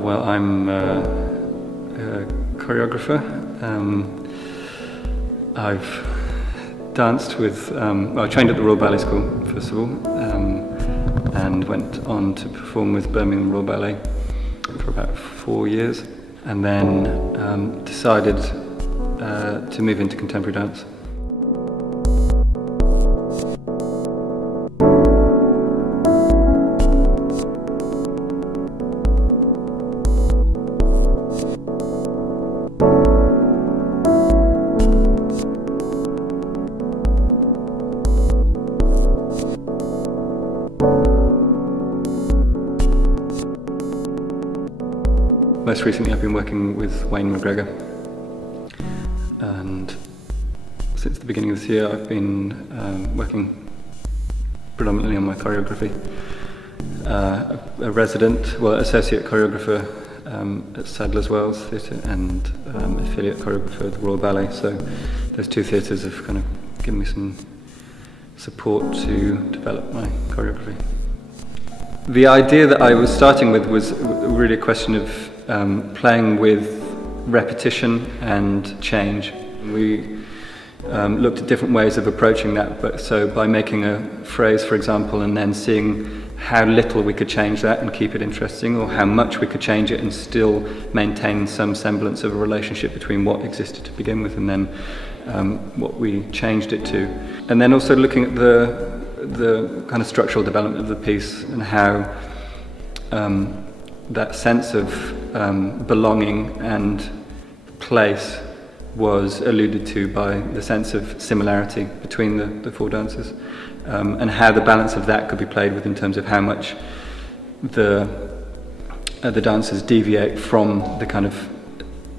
Well, I'm a choreographer. I've danced with, well, I trained at the Royal Ballet School, first of all, and went on to perform with Birmingham Royal Ballet for about 4 years, and then decided to move into contemporary dance. Most recently I've been working with Wayne McGregor, and since the beginning of this year I've been working predominantly on my choreography. A resident, well, associate choreographer at Sadler's Wells Theatre and affiliate choreographer at the Royal Ballet, so those two theatres have kind of given me some support to develop my choreography. The idea that I was starting with was really a question of playing with repetition and change. We looked at different ways of approaching that, so by making a phrase, for example, and then seeing how little we could change that and keep it interesting, or how much we could change it and still maintain some semblance of a relationship between what existed to begin with and then what we changed it to. And then also looking at the kind of structural development of the piece and how that sense of belonging and place was alluded to by the sense of similarity between the four dances, and how the balance of that could be played with in terms of how much the dancers deviate from the kind of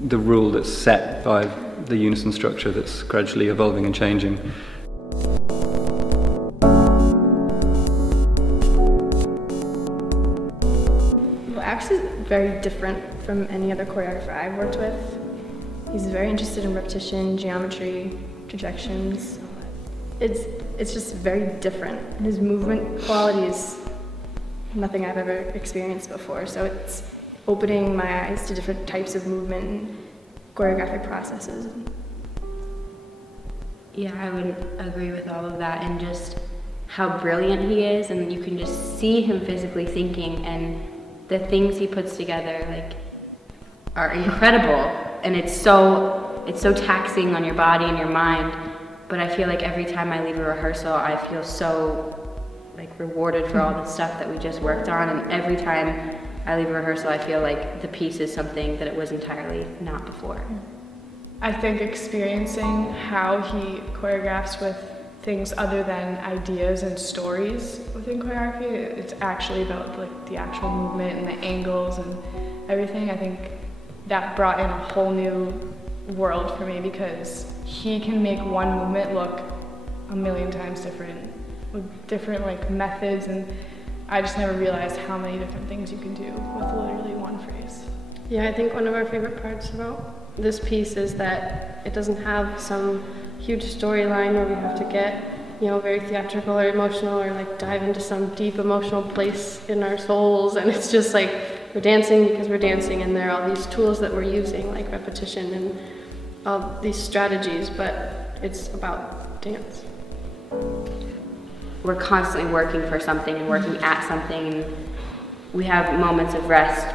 the rule that's set by the unison structure that's gradually evolving and changing. Axe is very different from any other choreographer I've worked with. He's very interested in repetition, geometry, projections. It's just very different. His movement quality is nothing I've ever experienced before, so it's opening my eyes to different types of movement and choreographic processes. Yeah, I would agree with all of that, and just how brilliant he is, and you can just see him physically thinking, and the things he puts together are incredible, and it's so taxing on your body and your mind. But I feel like every time I leave a rehearsal, I feel so rewarded for all the stuff that we just worked on, and every time I leave a rehearsal, I feel like the piece is something that it was entirely not before. I think experiencing how he choreographs with things other than ideas and stories within choreography, it's actually about the actual movement and the angles and everything. I think that brought in a whole new world for me, because he can make one movement look a million times different with different methods, and I just never realized how many different things you can do with literally one phrase. Yeah, I think one of our favorite parts about this piece is that it doesn't have some huge storyline where we have to get, very theatrical or emotional or dive into some deep emotional place in our souls, and it's just we're dancing because we're dancing, and there are all these tools that we're using, like repetition and all these strategies, but it's about dance. We're constantly working for something and working at something, and we have moments of rest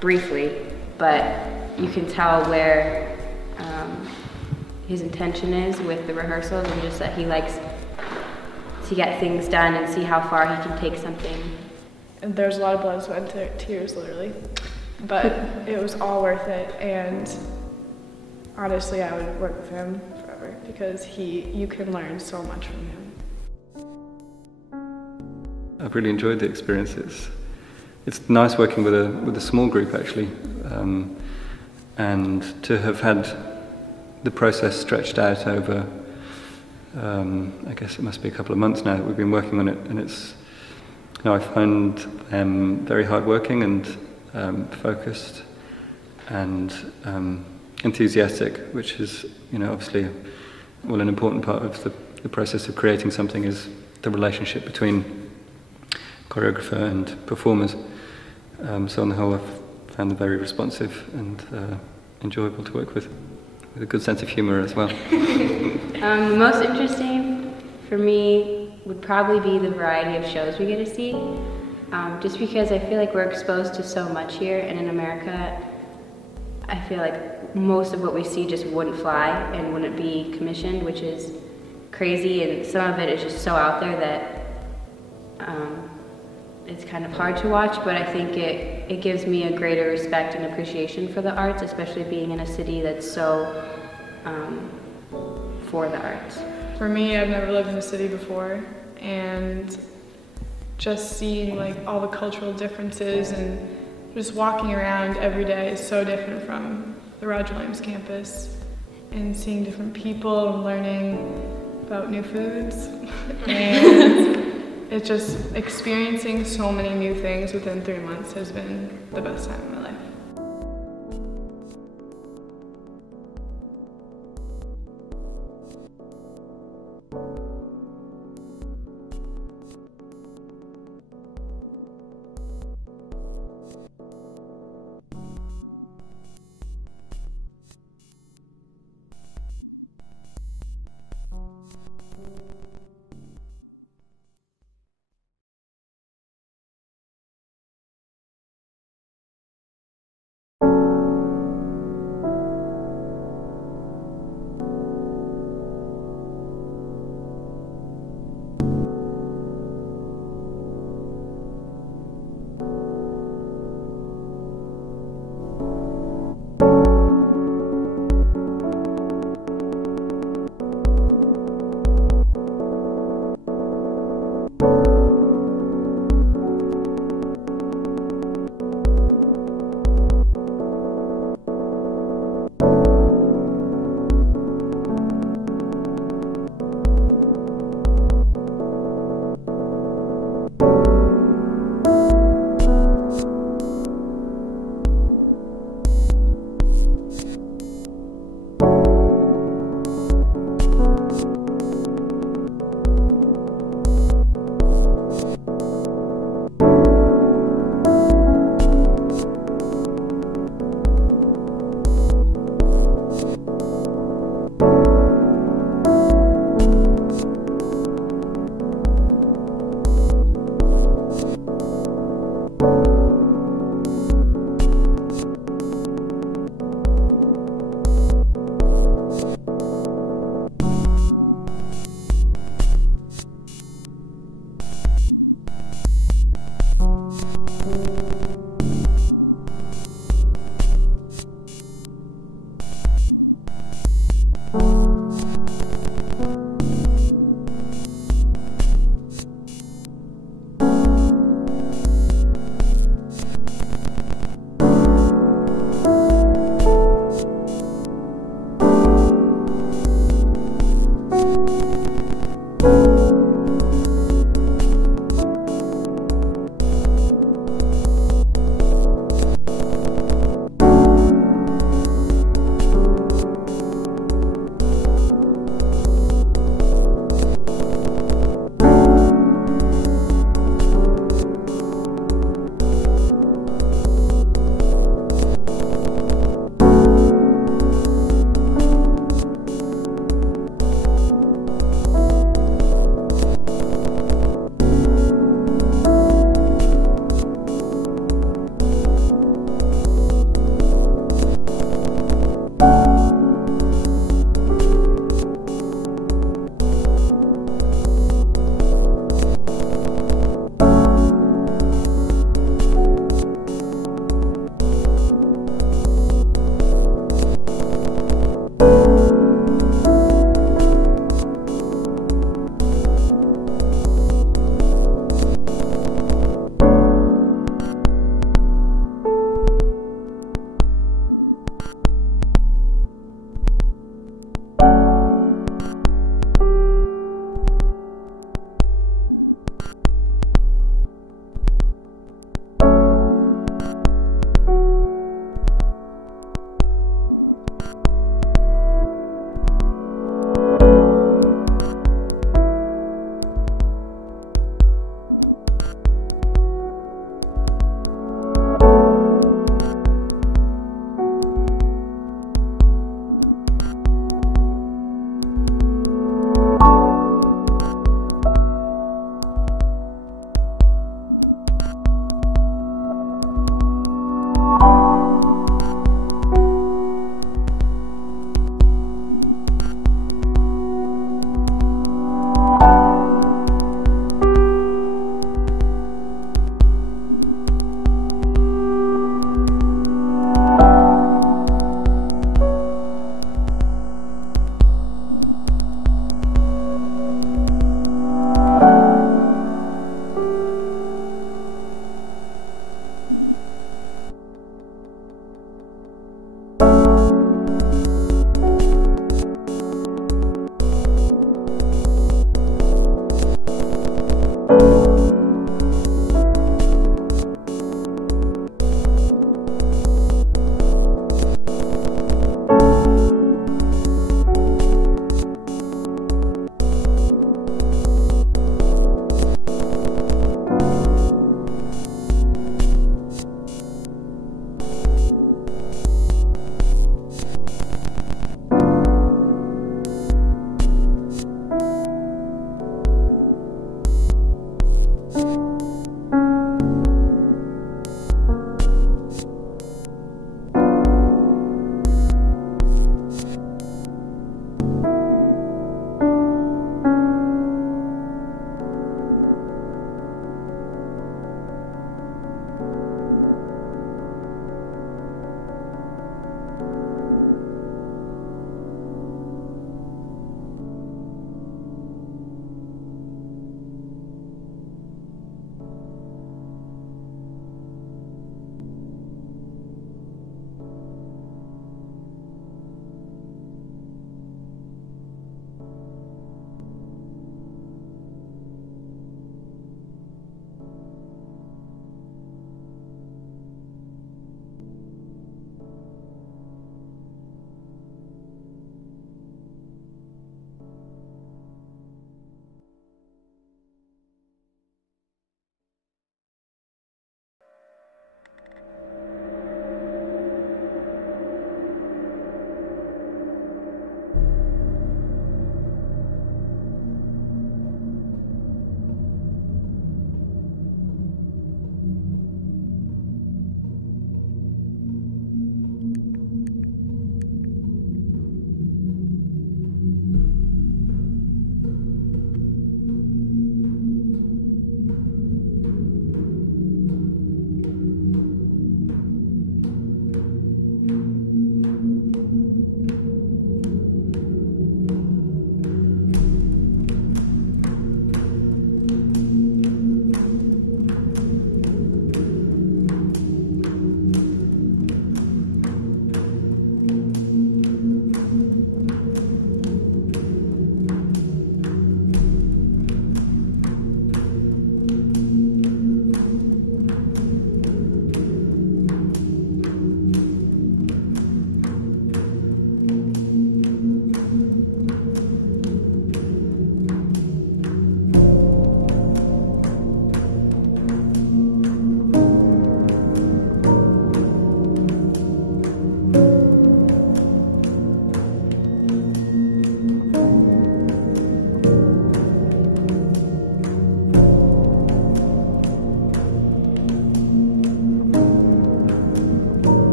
briefly, but you can tell where his intention is with the rehearsals, and just that he likes to get things done and see how far he can take something. And there's a lot of blood, sweat, and tears, literally, but it was all worth it, and honestly, I would work with him forever, because you can learn so much from him. I've really enjoyed the experience. It's nice working with a small group, actually, and to have had the process stretched out over, I guess it must be a couple of months now that we've been working on it, and I find them very hardworking and focused and enthusiastic, which is, obviously, an important part of the process of creating something is the relationship between choreographer and performers. So on the whole, I've found them very responsive and enjoyable to work with a good sense of humour as well. The most interesting for me would probably be the variety of shows we get to see. Just because I feel like we're exposed to so much here, and in America, I feel like most of what we see just wouldn't fly and wouldn't be commissioned, which is crazy, and some of it is just so out there that it's kind of hard to watch, but I think it gives me a greater respect and appreciation for the arts, especially being in a city that's so for the arts. For me, I've never lived in a city before, and just seeing like all the cultural differences and just walking around every day is so different from the Roger Williams campus, and seeing different people and learning about new foods and it's just experiencing so many new things within 3 months has been the best time of my life.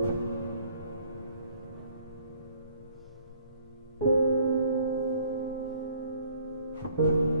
Thank you.